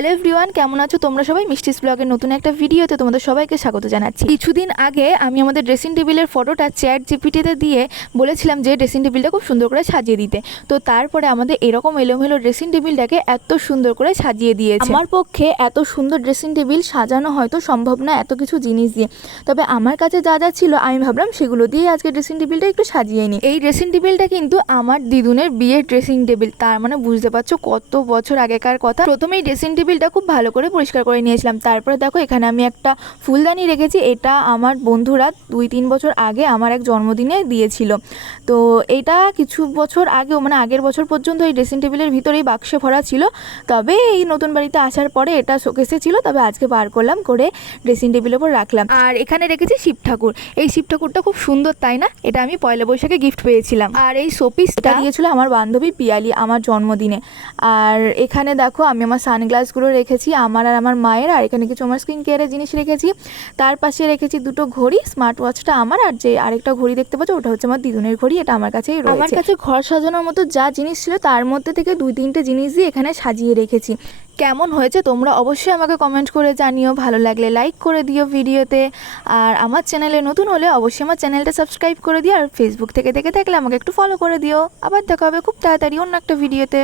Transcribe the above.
Hello everyone, কেমন আছো তোমরা সবাই? মিষ্টিস ব্লগের নতুন একটা ভিডিওতে তোমাদের সবাইকে স্বাগত জানাচ্ছি। কিছুদিন আগে আমি আমাদের ড্রেসিং টেবিলের ফটোটা চ্যাট জিপিটিতে দিয়ে বলেছিলাম যে ড্রেসিং টেবিলটা খুব সুন্দর করে সাজিয়ে দিতে। তো তারপরে আমাদের এরকম এলোমেলো ড্রেসিং টেবিলটাকে এত সুন্দর করে সাজিয়ে দিয়েছে। আমার পক্ষে এত সুন্দর ড্রেসিং টেবিল সাজানো হয়তো সম্ভব না এত কিছু জিনিস দিয়ে, তবে আমার কাছে যা যা ছিল আমি ভাবলাম সেগুলো দিয়ে আজকে ড্রেসিং টেবিলটা একটু সাজিয়ে নিই। এই ড্রেসিং টেবিলটা কিন্তু আমার দিদুনের বিয়ের ড্রেসিং টেবিল, তার মানে বুঝতে পারছো কত বছর আগেকার কথা। প্রথমেই ড্রেসিং টেবিলটা খুব ভালো করে পরিষ্কার করে নিয়েছিলাম। তারপরে দেখো এখানে আমি একটা ফুলদানি রেখেছি, এটা আমার বন্ধুরা 2-3 বছর আগে আমার এক জন্মদিনে দিয়েছিল। তো এটা কিছু বছর আগেও মানে আগের বছর পর্যন্ত এই ড্রেসিং টেবিলের ভিতরেই বাক্সে ভরা ছিল, তবে এই নতুন বাড়িতে আসার পরে এটা শোকেসে ছিল, তবে আজকে বার করলাম করে ড্রেসিং টেবিলের উপর রাখলাম। আর এখানে রেখেছি শিব ঠাকুর। এই শিব ঠাকুরটা খুব সুন্দর, তাই না? এটা আমি পয়লা বৈশাখে গিফট পেয়েছিলাম। আর এই শোপিসটা দিয়েছিল আমার বান্ধবী পিয়ালি আমার জন্মদিনে। আর এখানে দেখো আমি আমার সানগ্লাসগুলো রেখেছি আমার আর আমার মায়ের, আর এখানে কিছু আমার স্কিন কেয়ারের জিনিস রেখেছি। তার পাশে রেখেছি দুটো ঘড়ি, স্মার্ট ওয়াচটা আমার, আর যে আরেকটা ঘড়ি দেখতে পাচ্ছ ওটা হচ্ছে আমার দিদুনের ঘড়ি, এটা আমার কাছেই রয়েছে। আমার কাছে ঘর সাজানোর মতো যা জিনিস ছিল তার মধ্যে থেকে 2-3টে জিনিস দিয়ে এখানে সাজিয়ে রেখেছি। কেমন হয়েছে তোমরা অবশ্যই আমাকে কমেন্ট করে জানিও, ভালো লাগলে লাইক করে দিও ভিডিওতে। আর আমার চ্যানেলে নতুন হলে অবশ্যই আমার চ্যানেলটা সাবস্ক্রাইব করে দিও, আর ফেসবুক থেকে দেখে থাকলে আমাকে একটু ফলো করে দিও। আবার দেখা হবে খুব তাড়াতাড়ি অন্য একটা ভিডিওতে।